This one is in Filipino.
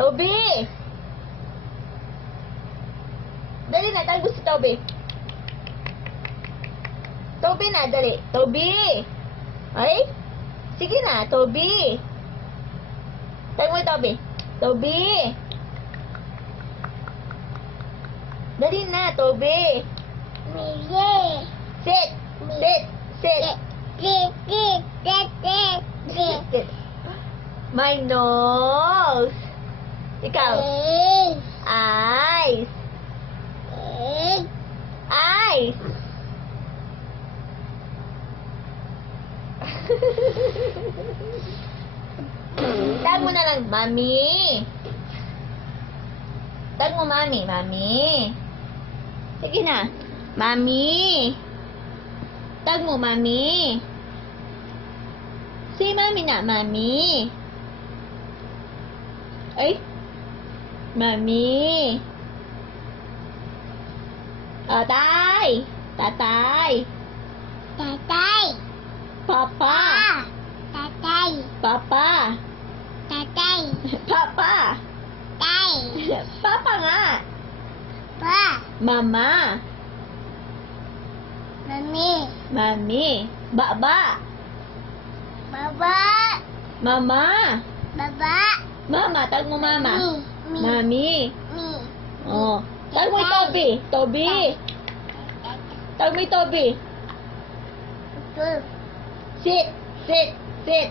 Toby! Dali na, tawag mo si Toby. Toby na, dali. Toby! Ay? Sige na, Toby. Tawag mo si Toby. Toby! Dali na, Toby. Sit! Sit! Sit! Sit! My nose! Ikaw. Eyes! Eyes! Tawag mo na lang, Mami. Tawag mo, Mami. Mami. Sige na. Mami. Tawag mo, Mami. Si Mami na, Mami. Ay. Mami. Tatay. Tatay. Papa. Papa. Papa. Papa nga. Mama. Mami. Baba. Mama. Mama. Tawag mo mama. Mami. Oh. Tawag mo yung Toby. Toby. Tawag mo yung Toby. Sit. Sit. Sit.